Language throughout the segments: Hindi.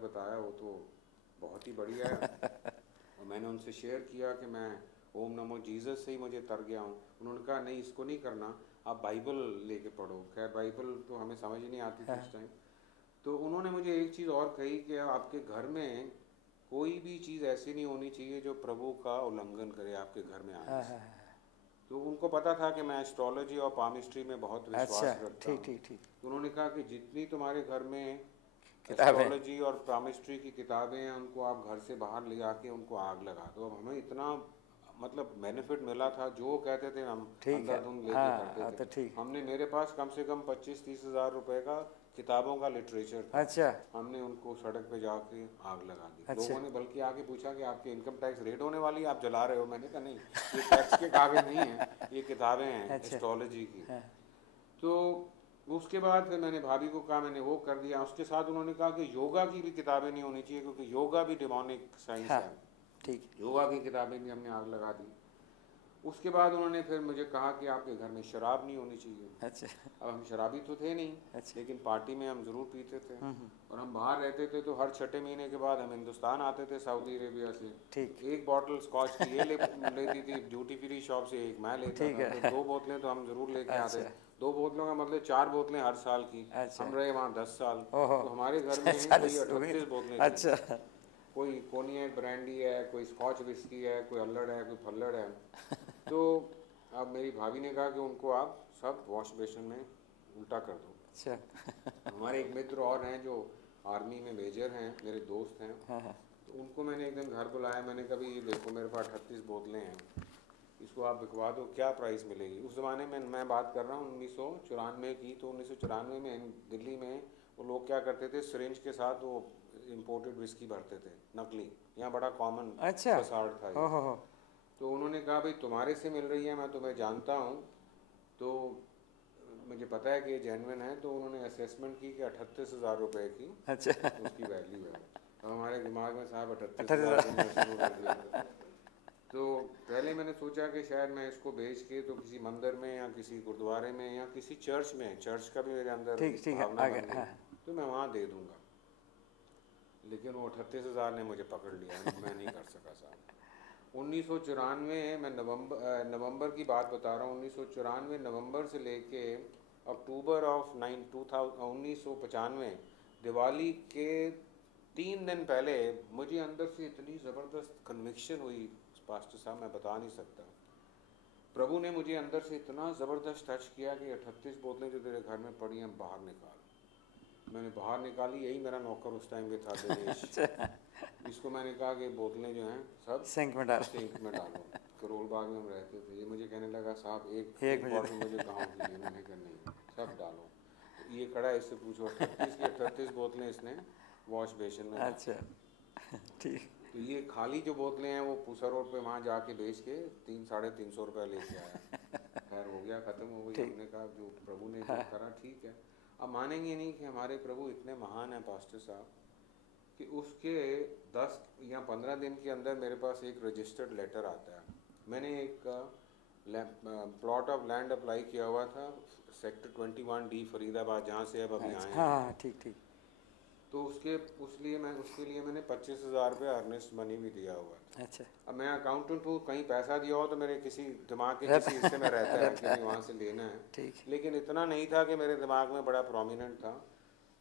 बताया वो तो बहुत ही बढ़िया है। और मैंने उनसे शेयर किया कि मैं ओम नमो जीसस से ही मुझे तर गया हूँ। उन्होंने कहा नहीं, इसको नहीं करना, आप बाइबल लेके पढ़ो। खैर बाइबल तो हमें समझ ही नहीं आती थी उस टाइम। तो उन्होंने मुझे एक चीज़ और कही कि आपके घर में कोई भी चीज़ ऐसी नहीं होनी चाहिए जो प्रभु का उल्लंघन करे आपके घर में आने से। तो उनको पता था कि मैं एस्ट्रोलॉजी और पामिस्ट्री में बहुत विश्वास अच्छा, रखता ठीक हूँ। ठीक ठीक। तो उन्होंने कहा कि जितनी तुम्हारे घर में किताबें। एस्ट्रोलॉजी और पामिस्ट्री की किताबें हैं उनको आप घर से बाहर ले आके उनको आग लगा दो। अब हमें इतना मतलब बेनिफिट मिला था, जो कहते थे हम ठीक है, अंधाधुंध लेके करते हाँ थे। तो ठीक। हमने, मेरे पास कम से कम 25-30 हज़ार रुपए का किताबों का लिटरेचर था। अच्छा हमने उनको सड़क पे जाके आग लगा दी। अच्छा। लोगों ने बल्कि आके पूछा कि आपकी इनकम टैक्स रेड होने वाली है, आप जला रहे हो। मैंने कहा नहीं, ये टैक्स के कागज नहीं है, ये किताबें हैं अच्छा एस्ट्रोलॉजी की। हाँ। तो उसके बाद फिर मैंने भाभी को कहा, मैंने वो कर दिया। उसके साथ उन्होंने कहा कि योगा की भी किताबें नहीं होनी चाहिए, क्योंकि योगा भी डिमोनिक साइंस हाँ है। ठीक। योगा की किताबें भी हमने आग लगा दी। उसके बाद उन्होंने फिर मुझे कहा कि आपके घर में शराब नहीं होनी चाहिए। अच्छा अब हम शराबी तो थे नहीं, अच्छा। लेकिन पार्टी में हम ज़रूर पीते थे। और हम बाहर रहते थे तो हर 6 महीने के बाद हम हिंदुस्तान आते थे सऊदी अरेबिया से। ठीक तो एक बॉटल स्कॉच की ये लेती थी ड्यूटी फ्री शॉप से, एक मैं लेता ठीक था। तो है। 2 बोतलें तो हम ज़रूर लेके आते। अच्छा 2 बोतलों का मतलब 4 बोतलें हर साल की। अच्छा। हम रहे वहाँ 10 साल। ओहो। तो हमारे घर में कोई 40 हो गई। 38 बोतलें थी। अच्छा कोई कोनियाक ब्रांडी है, कोई स्कॉच विस्की है, कोई अल्लड़ है, कोई फल्लड़ है। तो अब मेरी भाभी ने कहा कि उनको आप सब वॉश बेसिन में उल्टा कर दो। अच्छा। हमारे एक मित्र और हैं जो आर्मी में मेजर हैं, मेरे दोस्त हैं। हाँ हाँ तो उनको मैंने एक दिन घर बुलाया। मैंने कहा ये देखो मेरे पास 38 बोतलें हैं, इसको आप बिकवा दो, क्या प्राइस मिलेगी। उस ज़माने में मैं बात कर रहा हूँ 1994 की। तो 1994 में दिल्ली में वो लोग क्या करते थे, सिरिंज के साथ वो इम्पोर्टेड विस्की भरते थे, नकली। यहाँ बड़ा कॉमन अच्छा। फसाड था ये। हो। तो उन्होंने कहा भाई तुम्हारे से मिल रही है, मैं तुम्हें जानता हूँ, तो मुझे पता है कि ये जेन्युइन है। तो उन्होंने असेसमेंट की कि 38,000 रुपये की अच्छा उसकी वैल्यू है। अब हमारे दिमाग में साहब 38,000 38,000। सुनना शुरू कर दिया। तो पहले मैंने सोचा कि शायद मैं इसको बेच के तो किसी मंदिर में या किसी गुरुद्वारे में या किसी चर्च में, चर्च का भी मेरे अंदर ठीक एक ठीक है, भावना आ बन गया गई, हाँ। तो मैं वहाँ दे दूँगा। लेकिन वो 38,000 ने मुझे पकड़ लिया, मैं नहीं कर सका साहब। 1994 में नवंबर की बात बता रहा हूँ। 1994 नवंबर से लेके अक्टूबर ऑफ 1995 दिवाली के 3 दिन पहले मुझे अंदर से इतनी ज़बरदस्त कन्विक्शन हुई पास्टर साहब, मैं बता नहीं सकता। प्रभु ने मुझे अंदर से इतना ज़बरदस्त टच किया कि 38 बोतलें जो तेरे घर में पड़ी हैं बाहर निकाल। मैंने बाहर निकाली। यही मेरा नौकर उस टाइम पे था, दिनेश। इसको मैंने कहा कि बोतलें जो हैं सब सिंक में डाल। सिंक में डालो। करोल बाग में हम रहते थे। ये मुझे कहने लगा साहब एक एक एक मुझे बॉटल मुझे गाँव की लिए। मैंने कहा नहीं, सब डालो। तो ये खड़ा है, इससे पूछो। 38 की 38 बोतलें इसने वॉश बेसिन में डाली। अच्छा ठीक। तो ये खाली जो बोतलें हैं वो पूसा रोड पे वहाँ जाके बेच के 300-350 रुपये लेके आया। खैर हो गया, ख़त्म हो गई। ठीक। हमने कहा जो प्रभु ने जो करा ठीक है। अब मानेंगे नहीं कि हमारे प्रभु इतने महान हैं पास्टर साहब, कि उसके 10 या 15 दिन के अंदर मेरे पास एक रजिस्टर्ड लेटर आता है। मैंने एक प्लॉट ऑफ लैंड अप्लाई किया हुआ था सेक्टर 21D फरीदाबाद, जहाँ से अब अभी आए अच्छा हैं। हाँ हाँ ठीक ठीक। तो उसके लिए मैंने 25,000 रुपये अर्नेस्ट मनी भी दिया हुआ था। अच्छा अब मैं अकाउंटेंट हूँ, कहीं पैसा दिया हो तो मेरे किसी दिमाग के रहता किसी हिस्से में रहता है कि रहता नहीं है। वहाँ से लेना है। ठीक। लेकिन इतना नहीं था कि मेरे दिमाग में बड़ा प्रोमिनेंट था।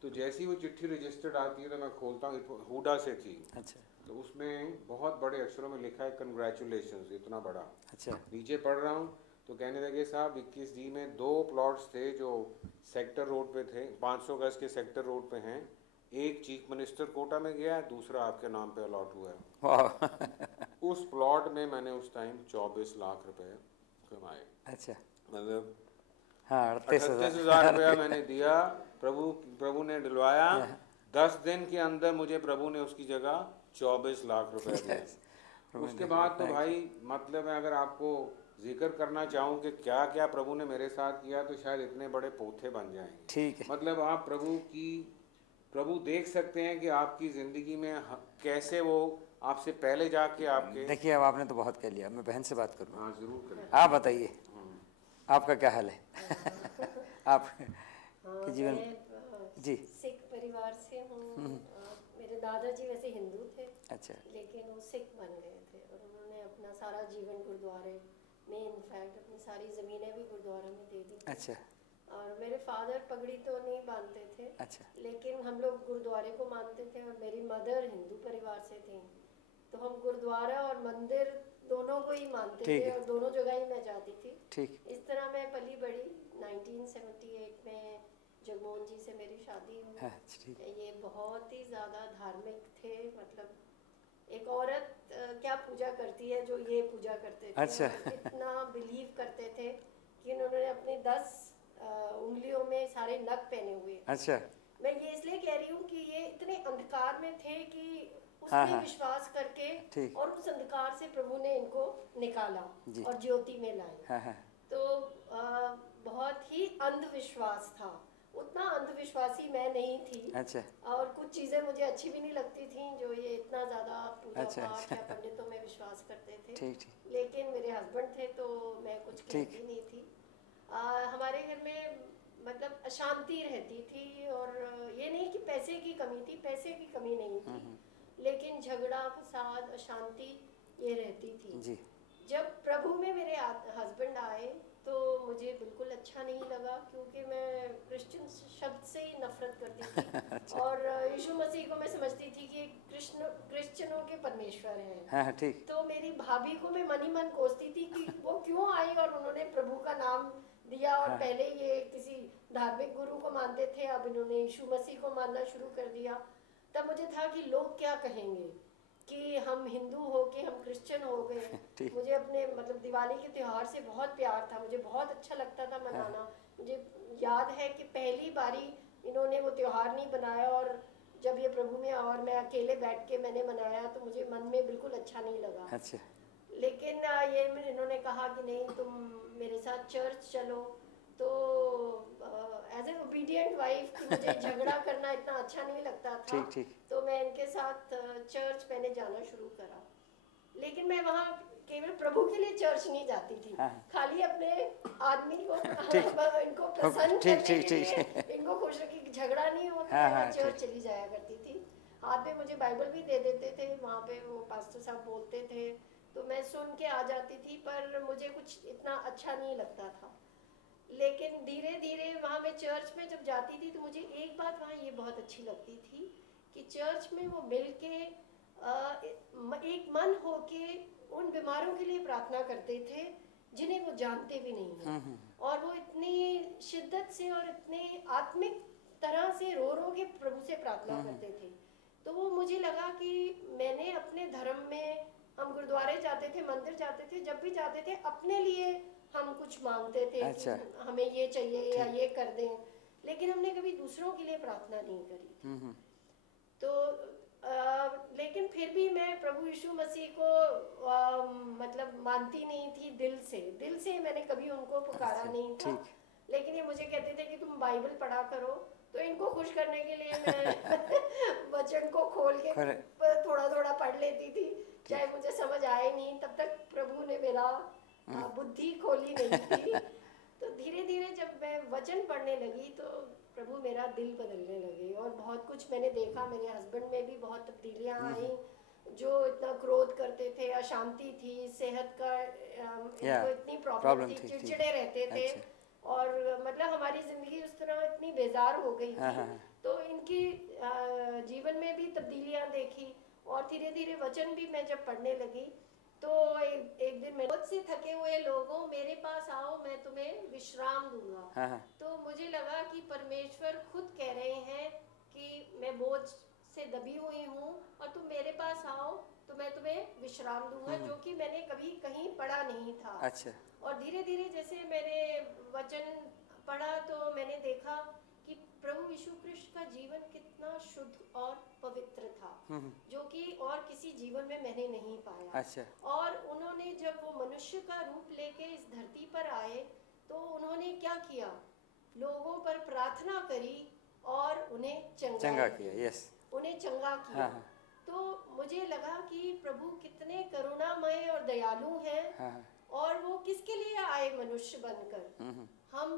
तो जैसी वो चिट्ठी रजिस्टर्ड आती है तो मैं खोलता हूँ, हुडा से थी। अच्छा तो उसमें बहुत बड़े अक्षरों में लिखा है कंग्रेचुलेशंस, इतना बड़ा। अच्छा नीचे पढ़ रहा हूँ तो कहने लगे साहब 21D में 2 प्लॉट्स थे जो सेक्टर रोड पे थे, 500 गज के सेक्टर रोड पे हैं। एक चीफ मिनिस्टर कोटा में गया है, दूसरा आपके नाम पे अलॉट हुआ है। वाह। उस प्लॉट में मैंने उस टाइम 24 लाख रुपए कमाए। अच्छा मतलब हाँ 38,000 रुपया 38,000। मैंने दिया, प्रभु ने दिलवाया। 10 दिन के अंदर मुझे प्रभु ने उसकी जगह 24 लाख रुपया दिया। उसके बाद तो भाई मतलब मैं अगर आपको जिक्र करना चाहूँ कि क्या क्या प्रभु ने मेरे साथ किया तो शायद इतने बड़े पोथे बन जाएंगे। ठीक है। मतलब आप प्रभु देख सकते हैं कि आपकी ज़िंदगी में कैसे वो आपसे पहले जाके आपके। देखिए अब आपने तो बहुत कह लिया, मैं बहन से बात करूँ। हाँ ज़रूर करें। आप बताइए आपका क्या हाल है? आप हाँ, के जीवन। मैं जी सिख परिवार से हूँ। मेरे दादाजी वैसे हिंदू थे, अच्छा लेकिन वो सिख बन गए थे और उन्होंने अपना सारा जीवन गुरुद्वारे में, इनफैक्ट अपनी सारी ज़मीनें भी गुरुद्वारे में दे दी थी। अच्छा और मेरे फादर पगड़ी तो नहीं बांधते थे, अच्छा लेकिन हम लोग गुरुद्वारे को मानते थे और मेरी मदर हिंदू परिवार से थी, तो हम गुरुद्वारा और मंदिर दोनों को ही मानते ठीक थे है। और दोनों जगह ही मैं जाती थी। ठीक इस तरह मैं पली बड़ी। 1978 में जगमोहन जी से मेरी शादी हुई। हाँ ठीक ये बहुत ही ज़्यादा धार्मिक थे, मतलब एक औरत क्या पूजा करती है जो ये पूजा करते थे। अच्छा। और इतना बिलीव करते थे कि उन्होंने अपनी 10 उंगलियों में सारे नग पहने हुए। अच्छा मैं ये इसलिए कह रही हूँ कि ये इतने अंधकार में थे कि हाँ, उसमें हाँ। विश्वास करके ठीक। और उस अंधकार से प्रभु ने इनको निकाला जी। और ज्योति में लाए। हाँ हाँ तो बहुत ही अंधविश्वास था। उतना अंधविश्वासी मैं नहीं थी। अच्छा और कुछ चीज़ें मुझे अच्छी भी नहीं लगती थी जो ये इतना ज़्यादा पूजा अच्छा, पाठ अच्छा। या पंडितों में विश्वास करते थे। ठीक ठीक लेकिन मेरे हस्बैंड थे तो मैं कुछ ठीक। कहती नहीं थी। हमारे घर में मतलब अशांति रहती थी और ये नहीं कि पैसे की कमी थी, पैसे की कमी नहीं थी, लेकिन झगड़ा फसाद अशांति ये रहती थी। जी जब प्रभु में मेरे हस्बैंड आए तो मुझे बिल्कुल अच्छा नहीं लगा, क्योंकि मैं क्रिश्चियन शब्द से ही नफरत करती थी। अच्छा। और यीशु मसीह को मैं समझती थी कि क्रिश्चियनों के परमेश्वर हैं। हाँ हाँ ठीक तो मेरी भाभी को मैं मन ही मन कोसती थी कि वो क्यों आई और उन्होंने प्रभु का नाम दिया। और हाँ। पहले ये किसी धार्मिक गुरु को मानते थे, अब इन्होंने यीशु मसीह को मानना शुरू कर दिया। तब मुझे था कि लोग क्या कहेंगे कि हम हिंदू हो के हम क्रिश्चियन हो गए। ठीक। मुझे अपने मतलब दिवाली के त्यौहार से बहुत प्यार था, मुझे बहुत अच्छा लगता था मनाना। मुझे याद है कि पहली बारी इन्होंने वो त्यौहार नहीं बनाया और जब ये प्रभु में और मैं अकेले बैठ के मैंने मनाया तो मुझे मन में बिल्कुल अच्छा नहीं लगा। अच्छा लेकिन ये इन्होंने कहा कि नहीं तुम मेरे साथ चर्च चलो। तो एज एन ओबीडियंट वाइफ कि मुझे झगड़ा करना इतना अच्छा नहीं लगता था। ठीक ठीक तो मैं इनके साथ चर्च मैंने जाना शुरू करा। लेकिन मैं वहाँ केवल प्रभु के लिए चर्च नहीं जाती थी। हाँ। खाली अपने आदमी को ठीक। इनको प्रसन्न ठीक, करने ठीक, के ठीक। लिए, इनको खुश रखने कि झगड़ा नहीं होता। हाँ, मैं हाँ, चर्च ठीक। चली जाया करती थी। हाथ में मुझे बाइबल भी दे देते थे, वहाँ पे वो पास्टर साहब बोलते थे तो मैं सुन के आ जाती थी, पर मुझे कुछ इतना अच्छा नहीं लगता था। लेकिन धीरे धीरे वहाँ मैं चर्च में जब जाती थी तो मुझे एक बात वहाँ ये बहुत अच्छी लगती थी कि चर्च में वो मिल के एक मन हो के उन बीमारों के लिए प्रार्थना करते थे जिन्हें वो जानते भी नहीं हैं। और वो इतनी शिद्दत से और इतने आत्मिक तरह से रो रो के प्रभु से प्रार्थना करते थे। तो वो मुझे लगा कि मैंने अपने धर्म में, हम गुरुद्वारे जाते थे, मंदिर जाते थे, जब भी जाते थे अपने लिए हम कुछ मांगते थे अच्छा। कि हमें ये चाहिए या ये कर दें, लेकिन हमने कभी दूसरों के लिए प्रार्थना नहीं करी थी। तो लेकिन फिर भी मैं प्रभु यीशु मसीह को मतलब मानती नहीं थी दिल से मैंने कभी उनको पुकारा अच्छा, नहीं था। ठीक। लेकिन ये मुझे कहते थे कि तुम बाइबल पढ़ा करो, तो इनको खुश करने के लिए मैं वचन को खोल के थोड़ा थोड़ा पढ़ लेती थी, चाहे मुझे समझ आए नहीं, तब तक प्रभु ने मेरा बुद्धि खोली नहीं थी। तो धीरे धीरे जब मैं वचन पढ़ने लगी तो प्रभु मेरा दिल बदलने लगे और बहुत कुछ मैंने देखा। मेरे हस्बैंड में भी बहुत तब्दीलियाँ आई। जो इतना क्रोध करते थे, अशांति थी, सेहत का इनको इतनी प्रॉब्लम थी, चिड़चिड़े रहते थे। और मतलब हमारी ज़िंदगी उस तरह इतनी बेजार हो गई थी। तो इनकी जीवन में भी तब्दीलियाँ देखी और धीरे धीरे वचन भी मैं जब पढ़ने लगी तो एक दिन मैं बहुत से थके हुए लोगों मेरे पास आओ, मैं तुम्हें विश्राम दूंगा। तो मुझे लगा कि परमेश्वर खुद कह रहे हैं कि मैं बोझ से दबी हुई हूँ और तुम मेरे पास आओ तो मैं तुम्हें विश्राम दूंगा, जो कि मैंने कभी कहीं पढ़ा नहीं था। अच्छा। और धीरे धीरे जैसे मैंने वचन पढ़ा तो मैंने देखा कि प्रभु यीशु कृष्ण का जीवन कितना शुद्ध और पवित्र था, जो कि और किसी जीवन में मैंने नहीं पाया। अच्छा। और उन्होंने जब वो मनुष्य का रूप लेके इस धरती पर आए तो उन्होंने क्या किया, लोगों पर प्रार्थना करी और उन्हें चंगा किया। यस, उन्हें चंगा किया। तो मुझे लगा कि प्रभु कितने करुणामय और दयालु हैं। और वो किसके लिए आए मनुष्य बनकर, हम